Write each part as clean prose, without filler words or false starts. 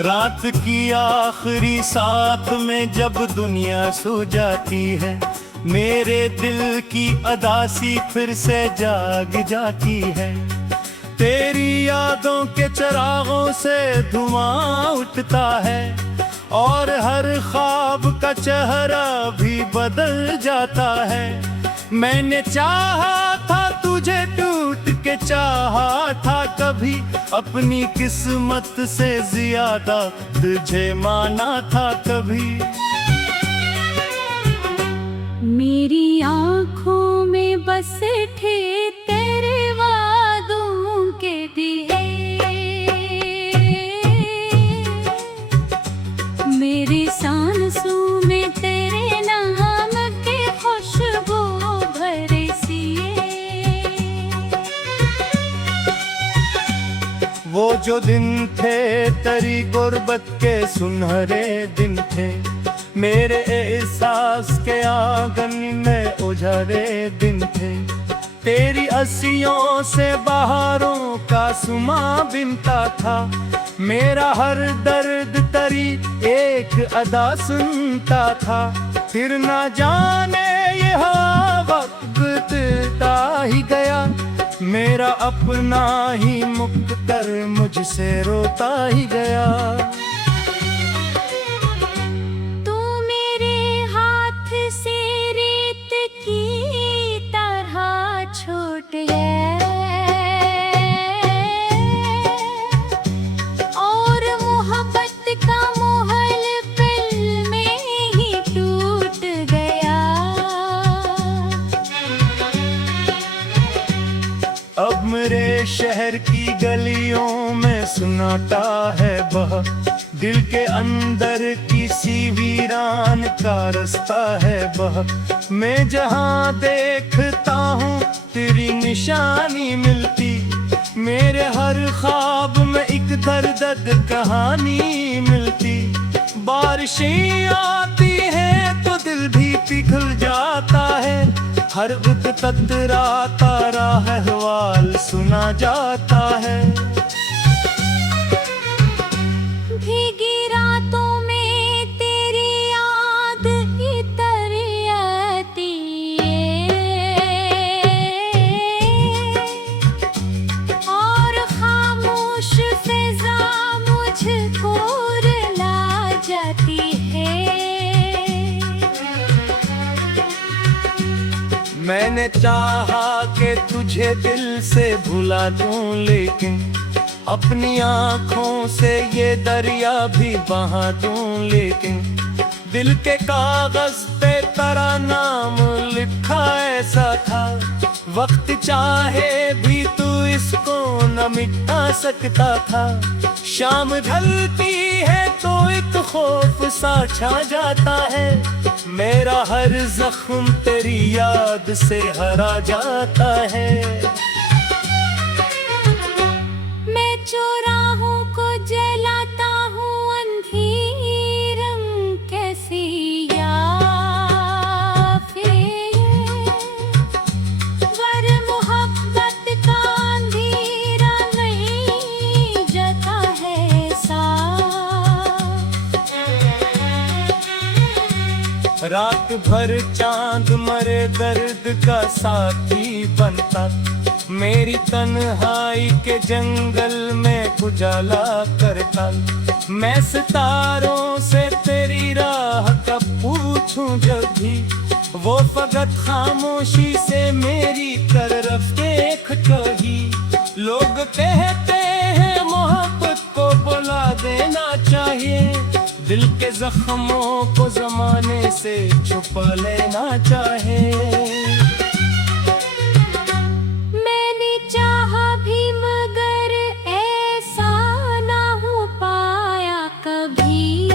रात की आखिरी साथ में जब दुनिया सो जाती है, मेरे दिल की अदासी फिर से जाग जाती है। तेरी यादों के चिरागों से धुआं उठता है और हर ख्वाब का चेहरा भी बदल जाता है। मैंने चाहा था तुझे, टूट के चाहा था कभी, अपनी किस्मत से ज्यादा तुझे माना था कभी। मेरी आँखों में बसे थे तेरे वादों के दिए, मेरी सांसों में तेरे नाम की खुशबू भरी सी। वो जो दिन थे तेरी गुर्बत के सुनहरे दिन थे, मेरे एहसास के आंगन में उजाले दिन थे। तेरी अस्सियों से बहारों का सुमा बिनता था, मेरा हर दर्द तेरी एक अदा सुनता था। फिर ना जाने यह वक्ता ही गया, मेरा अपना ही मुक्त कर मुझसे रोता ही गया। तू मेरे हाथ से रेत की तरह छूट गया और मोहब्बत का महल पल में ही टूट गया। अब मेरे शहर की गलियों में सुनाता है बह, दिल के अंदर किसी वीरान का रास्ता है बह। मैं जहाँ देखता हूँ तेरी निशानी मिलती, मेरे हर ख्वाब में एक दर्द कहानी मिलती। बारिशें आती हैं तो दिल भी पिघल जाता है, हर ततराता अहवाल सुना जाता है। भीगी रातों में तेरी याद इतर आती है और खामोश फिजा मुझको रुला जाती है। मैंने चाहा कि तुझे दिल से भुला दूं, लेकिन अपनी आँखों से ये दरिया भी बहा दूं। लेकिन दिल के कागज पे तेरा नाम लिखा ऐसा था, वक्त चाहे भी तू इसको न मिटा सकता था। शाम ढलती है तो एक खौफ सा छा जाता है, मेरा हर जख्म तेरी याद से हरा जाता है। मैं चौराहों को जलाता हूँ अंधेरम कैसी वर मोहब्बत का अंधेरा नहीं जाता है रात भर चांद मरे दर्द का साथी बनता, मेरी तन्हाई के जंगल में उजाला करता। मैं सितारों से तेरी राह का पूछूं जब भी, वो फकत खामोशी से मेरी तरफ देख कही। लोग कहते हैं मोहब्बत को बुला देना चाहिए, दिल के जख्मों को जमाने से छुपा लेना चाहिए। मैंने चाहा भी मगर ऐसा ना हो पाया कभी,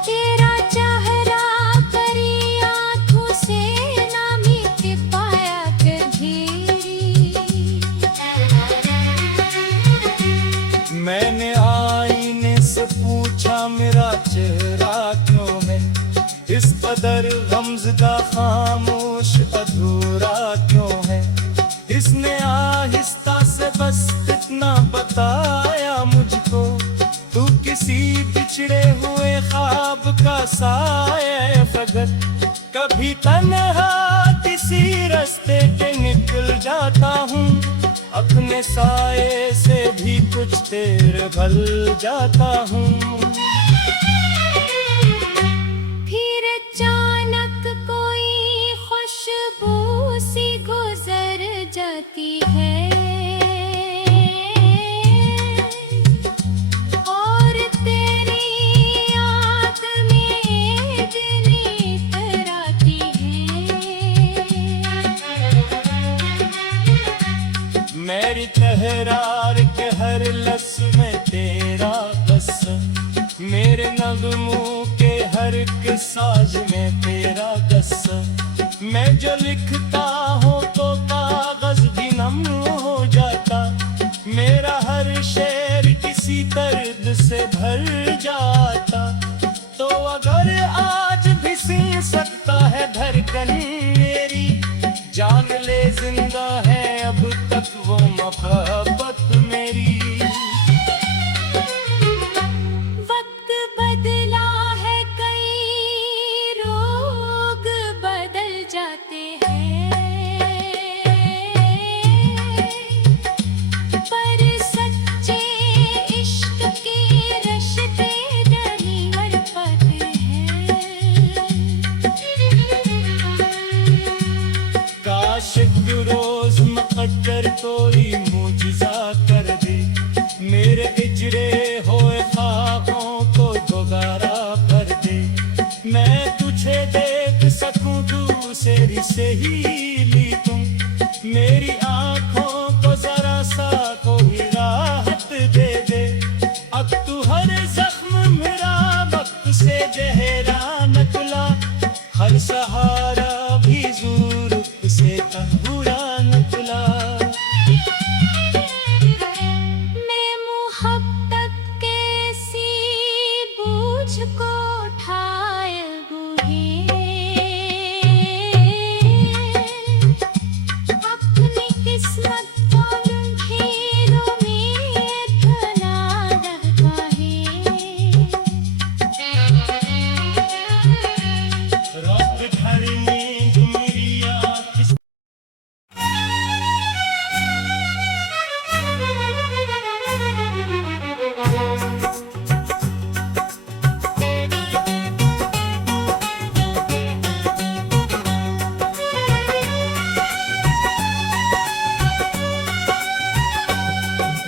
तेरा चेहरा तेरी आँखों से ना मिट पाया कभी। मैंने आईने से पूछा मेरा चेहरा क्यों है इस कदर गमज़दा, खामोश अधूरा क्यों है। इसने आहिस्ता से बस इतना ना बताया मुझको, तू किसी बिछड़े हुए ख्वाब का साया फकत। कभी तन्हा किसी रास्ते पे निकल जाता हूँ, अपने साये से भी कुछ देर भल जाता हूँ। फिर अचानक कोई खुशबू सी गुजर जाती है, और तेरी याद में दिल इतराती है। मेरी तहरार के हर लफ्ज़ में तेरा कसम, मेरे नगमों के हर एक साज में तेरा कसम। मैं जो लिखता हूँ तो कागज भी नम हो जाता, मेरा हर शेर किसी दर्द से भर जाता। तो अगर आज भी सी सकता है धड़कन मेरी, जान ले जिंदा है अब तक वो मोहब्बत मेरी। वक्त बदला है, कई रोग बदल जाते हैं, पर सच्चे इश्क के रिश्ते डगर पड़ते हैं। काश एक रोज मुकद्दर कोई मुझसा कर दे, मेरे हिजरे होए ख्वाबों को दोबारा कर दे। मैं तुझे देख सकूं दूसरी से ही ली तुम, मेरी आंखों को जरा सा कोई राहत दे दे। अब तू हर जख्म मेरा वक्त से जहरा निकला, हर सहारा भी ज़रूरत से अधूरा निकला। मैं मोहब्बत कैसी बूझ को ठाए हुए, अपनी किस्मत को लुढ़ेरों में इतना डरता है। रब घर नींद मेरी आँख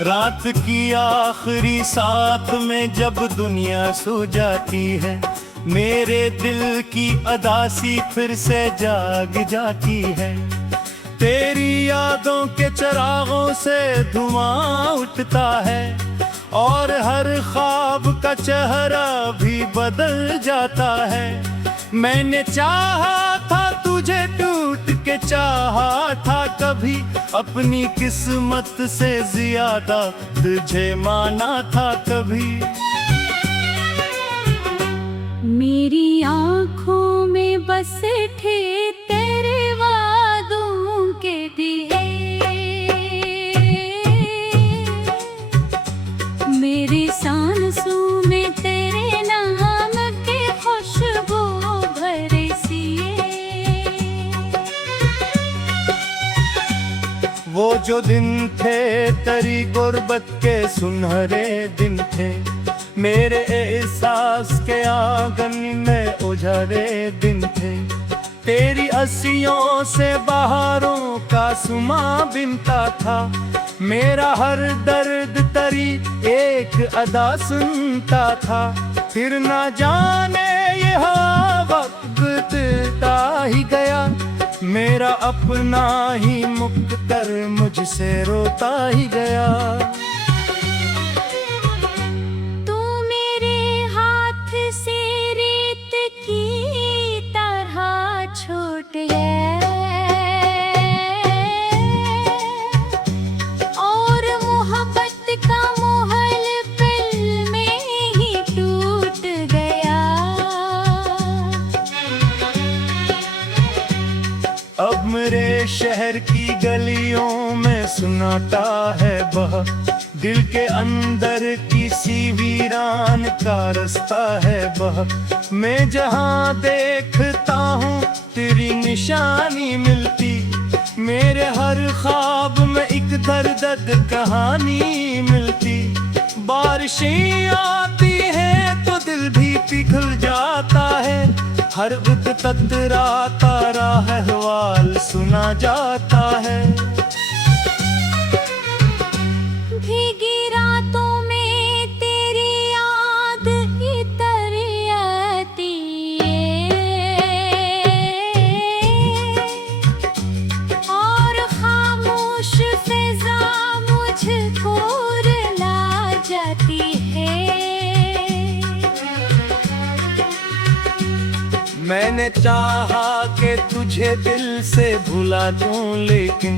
रात की आखिरी साथ में जब दुनिया सो जाती है, मेरे दिल की अदासी फिर से जाग जाती है। तेरी यादों के चिरागों से धुआं उठता है, और हर ख्वाब का चेहरा भी बदल जाता है। मैंने चाहा था तुझे, टूट के चाहा था कभी, अपनी किस्मत से ज्यादा तुझे माना था कभी। मेरी आँखों में बसे थे तेरे वादों के दिए, मेरी सांसों में तेरे नाम के खुशबू भरे सिए। वो जो दिन थे तेरी गुर्बत के सुनहरे दिन थे, मेरे एहसास के आंगन में उजाले दिन थे। तेरी अस्सियों से बहारों का सुमा बिनता था, मेरा हर दर्द तेरी एक अदा सुनता था। फिर ना जाने यह वक्त गुजरता ही गया, मेरा अपना ही मुक्तर मुझसे रोता ही गया। तू मेरे हाथ से रेत की तरह छूट गया, और मोहब्बत का मोहल पल में ही टूट गया। अब मेरे शहर की गलियों में सुनाता है बह, दिल के अंदर किसी वीरान का रास्ता है वह, मैं जहाँ देखता हूँ तेरी निशानी मिलती। मेरे हर ख्वाब में एक दर्द कहानी मिलती। बारिशें आती हैं तो दिल भी पिघल जाता है, हर वक्त ततराता रहा अहवाल सुना जाता है। भीगी रातों में तेरी याद इतर आती है, और खामोश फिजा मुझको रुला जाती है। मैंने चाहा कि तुझे दिल से भुला दूं, लेकिन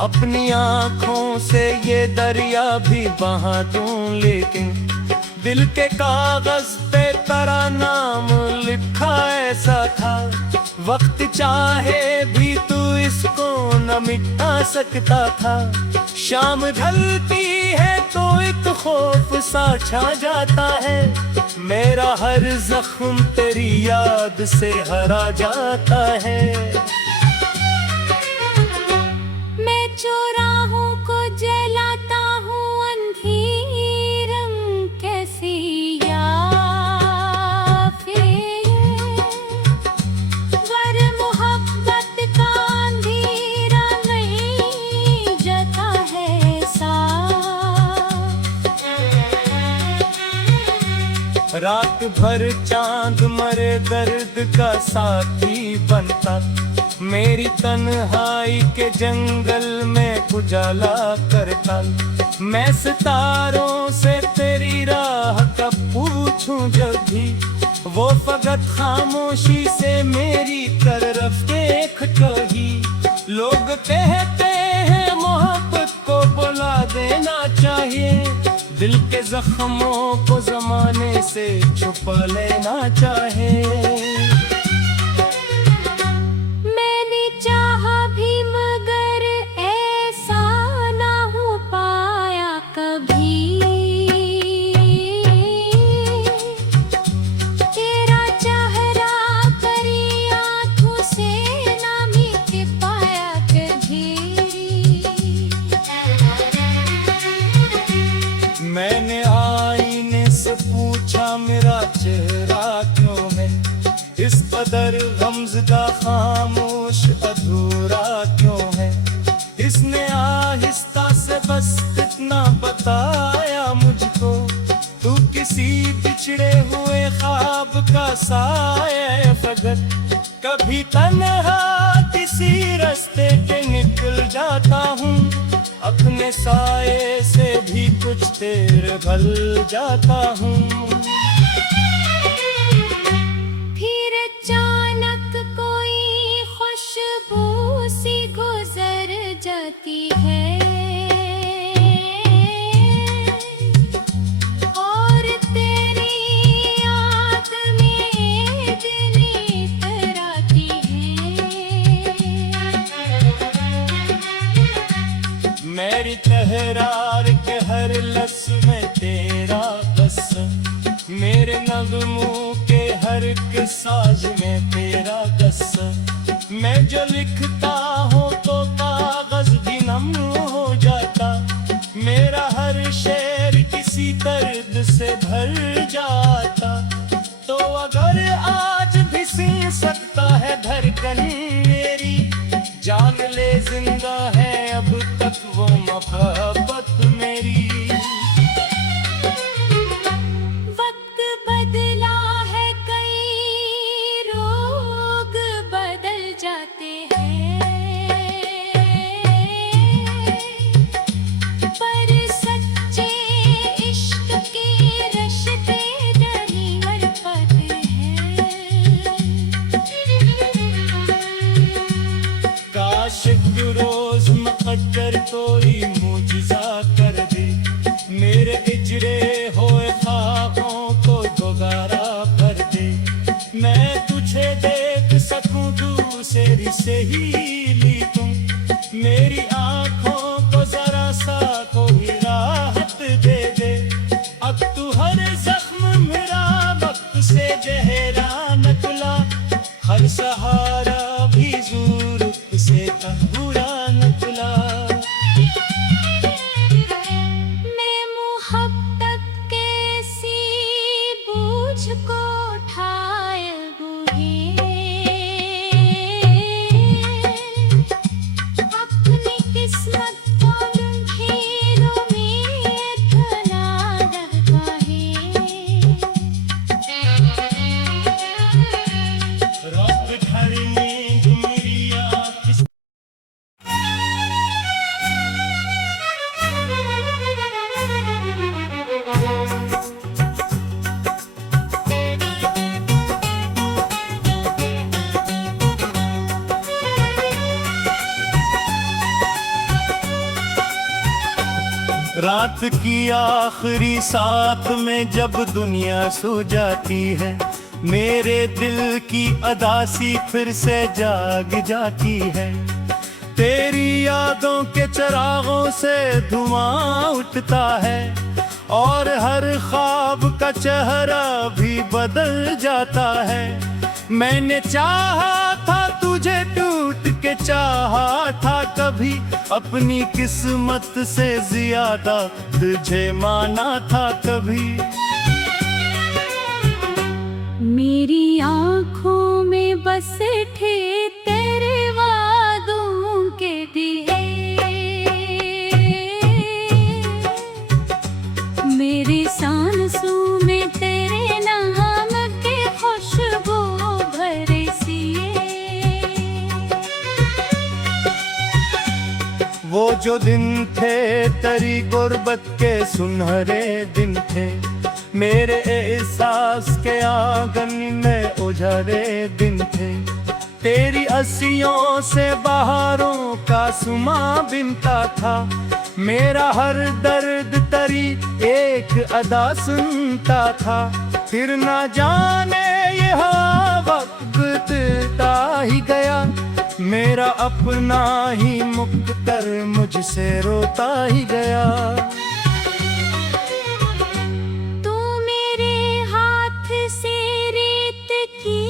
अपनी आँखों से ये दरिया भी बहा दूं। लेकिन दिल के कागज पे तेरा नाम लिखा ऐसा था, वक्त चाहे भी तू इसको न मिटा सकता था। शाम ढलती है तो एक खौफ सा छा जाता है, मेरा हर जख्म तेरी याद से हरा जाता है। मैं चौराहों को जलाता हूँ अंधी रंग कैसी यादें, वर मोहब्बत का अंधेरा नहीं जाता है साफ। रात भर चांद मरे दर्द का साथी बनता, मेरी तन्हाई के जंगल में उजाला करता। मैं सितारों से तेरी राह का पूछूं जब भी, वो फकत खामोशी से मेरी तरफ देख कही। लोग कहते हैं मोहब्बत को बुला देना चाहिए, दिल के जख्मों को जमाने से छुपा लेना चाहिए। मैंने आईने से पूछा मेरा चेहरा क्यों है इस कदर गमज़दा, खामोश अधूरा क्यों है। इसने आहिस्ता से बस इतना बताया मुझको, तू किसी बिछड़े हुए ख्वाब का साया है फकत। कभी तन्हा किसी रास्ते पे निकल जाता हूँ, अपने साये से भी कुछ देर भल जाता हूँ। फिर अचानक कोई खुशबू सी गुजर जाती है, और तेरी याद में दिल इतराती है। मेरी तहरार के हर लफ्ज़ में तेरा कसम, मेरे नगमों के हर एक साज में तेरा कसम। मैं जो लिखता हूँ तो कागज भी नम हो जाता, मेरा हर शेर किसी दर्द से भर जाता। तो अगर आज भी सी सकता है धड़कन मेरी, जान ले जिंदा है अब तक वो मोहब्बत मेरी। वक्त बदला है, कई रोग बदल जाते हैं, पर सच्चे इश्क के रिश्ते नहीं मर पाते हैं। काश रोज मुकद्दर कोई मुझसा कर दे, मेरे हिजरे होए ख्वाबों को दोबारा भर दे। मैं तुझे देख सकूं दूसरी से ही ली तुम, मेरी आंखों को जरा सा कोई राहत बुरा निकला। मैं मोहब्बत कैसी बूझ को ठाए बुहे, अपनी किस्मत को लुंठीरों में इतना डरता है। रब घर में घुमरिया किस रात की आखिरी साथ में जब दुनिया सो जाती है, मेरे दिल की अदासी फिर से जाग जाती है। तेरी यादों के चिरागों से धुआं उठता है और हर ख्वाब का चेहरा भी बदल जाता है। मैंने चाहा था तुझे, टूट के चाहा था कभी, अपनी किस्मत से ज्यादा तुझे माना था कभी। मेरी आँखों में बस थे तेरे वादों के दिए, मेरी सांसों में तेरे नाम के खुशबू भरे सिए। वो जो दिन थे तेरी गुर्बत के सुनहरे दिन थे, मेरे एहसास के आंगन में उजाले दिन थे। तेरी अस्सियों से बहारों का सुमा बिनता था, मेरा हर दर्द तेरी एक अदा सुनता था। फिर ना जाने ये हवा वक्त गुजरता ही गया, मेरा अपना ही मुक्तर मुझसे रोता ही गया। तू मेरे हाथ से रेत की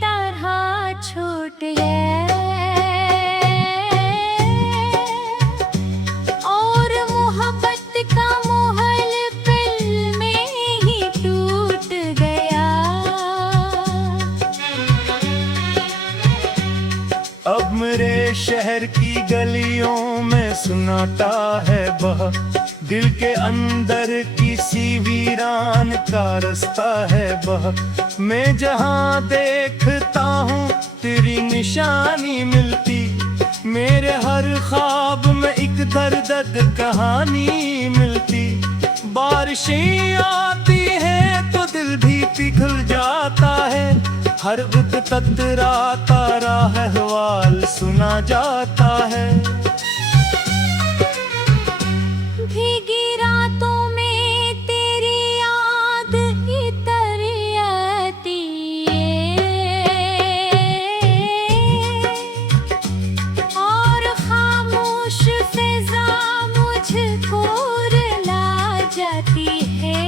तरह छूट गया और मोहब्बत का मोहल पल में ही टूट गया। अब मेरे शहर की गलियों में सुनाता है बह, दिल के अंदर किसी वीरान का रास्ता है बह। मैं जहाँ देखता हूँ तेरी निशानी मिलती, मेरे हर ख्वाब में एक दर्द कहानी मिलती। बारिशें आती हैं तो दिल भी पिघल जाता है, हर वक्त ततराता राह हवाल सुना जाता है। भीगी रातों में तेरी याद इतर आती है और खामोश फिजा मुझको रुला जाती है।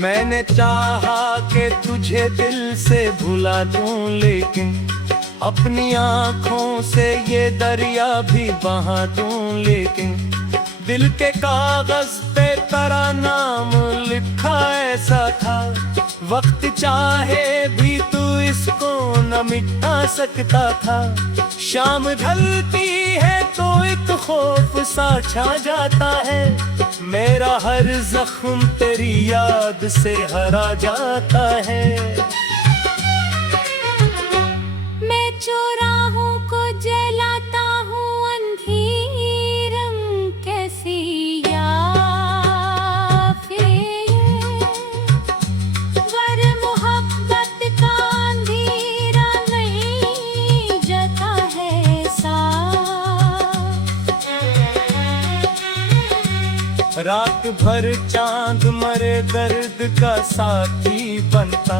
मैंने चाहा कि तुझे दिल से भुला दूं, लेकिन अपनी आँखों से ये दरिया भी बहा दूं। लेकिन दिल के कागज पे तेरा नाम लिखा ऐसा था, वक्त चाहे भी तू इसको न मिटा सकता था। शाम ढलती है तो एक खौफ सा छा जाता है, मेरा हर जख्म तेरी याद से हरा जाता है। मैं चौराहों को जलाता हूँ अंधेरम कैसी वर मोहब्बत का अंधेरा नहीं जाता है रात भर चांद मरे दर्द का साथी बनता,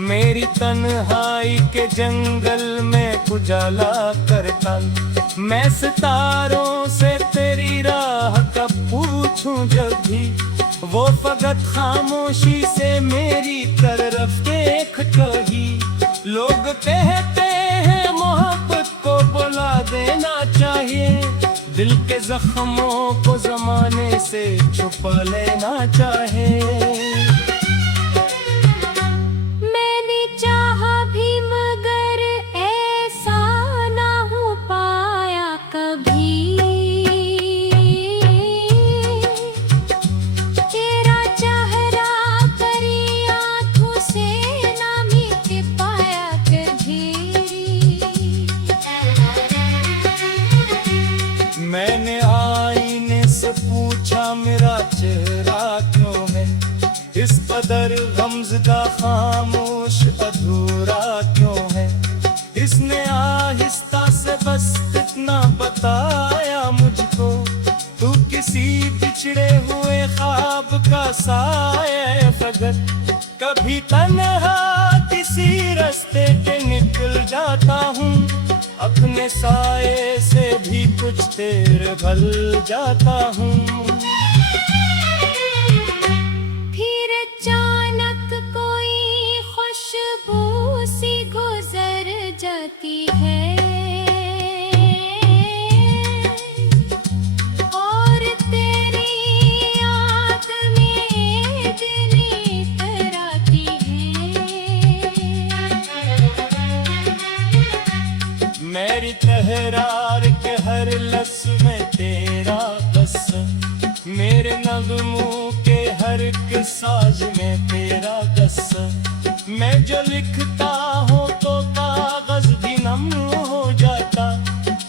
मेरी तन्हाई के जंगल में उजाला करता। मैं सितारों से तेरी राह का पूछूं जब भी, वो फकत खामोशी से मेरी तरफ देख कही। लोग कहते हैं मोहब्बत को बुला देना चाहिए, दिल के जख्मों को जमाने से छुपा लेना चाहिए। मैंने चाहा भी मगर ऐसा ना हो पाया कभी, तेरा चेहरा करी आंखों से ना मिट पाया कभी। मैंने आईने से पूछा मेरा चेहरा क्यों है इस कदर गमज़दा, खामोश अधूरा क्यों है। इसने आहिस्ता से बस इतना बताया मुझको, तू किसी बिछड़े हुए ख्वाब का साया फगर। कभी तन्हा किसी रास्ते पे निकल जाता हूँ, अपने साये से भी कुछ देर भल जाता हूँ। फिर अचानक कोई खुशबू सी गुजर जाती है, और तेरी याद में दिल इतराती है। मेरी तहरार के हर लफ्ज़ में तेरा बस, मेरे नगमों के हर एक साज में तेरा दस। मैं जो लिखता हूँ तो कागज भी नम हो जाता,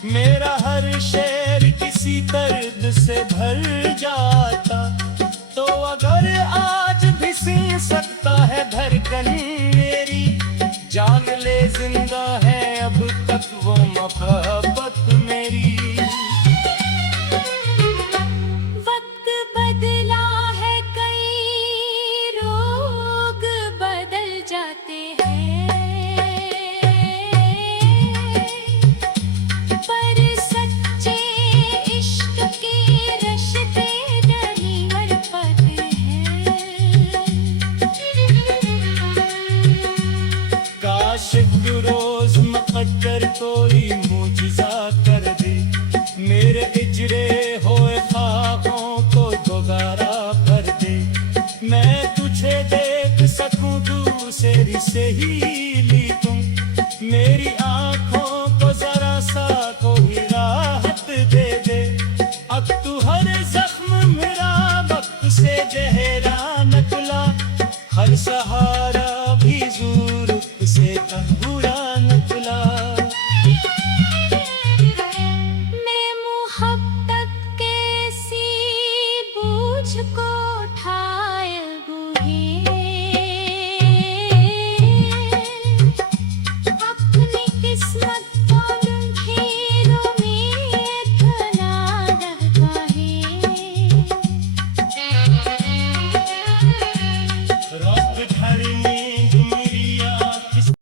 मेरा हर शेर किसी दर्द से भर जाता। तो अगर आज भी सी सकता है धड़कन मेरी, जान ले जिंदा है अब तक वो मोहब्बत मेरी। वक्त बदला है, कई रोग बदल जाते हैं, पर सच्चे इश्क के रिश्ते नहीं मर पाते हैं। काश एक रोज मुकद्दर कोई मुजिजा कर दे, मेरे इजरे होए ख्वाबों को दोबारा भर दे। मैं तुझे देख सकूं दूसरी से ही ली तुम, मेरी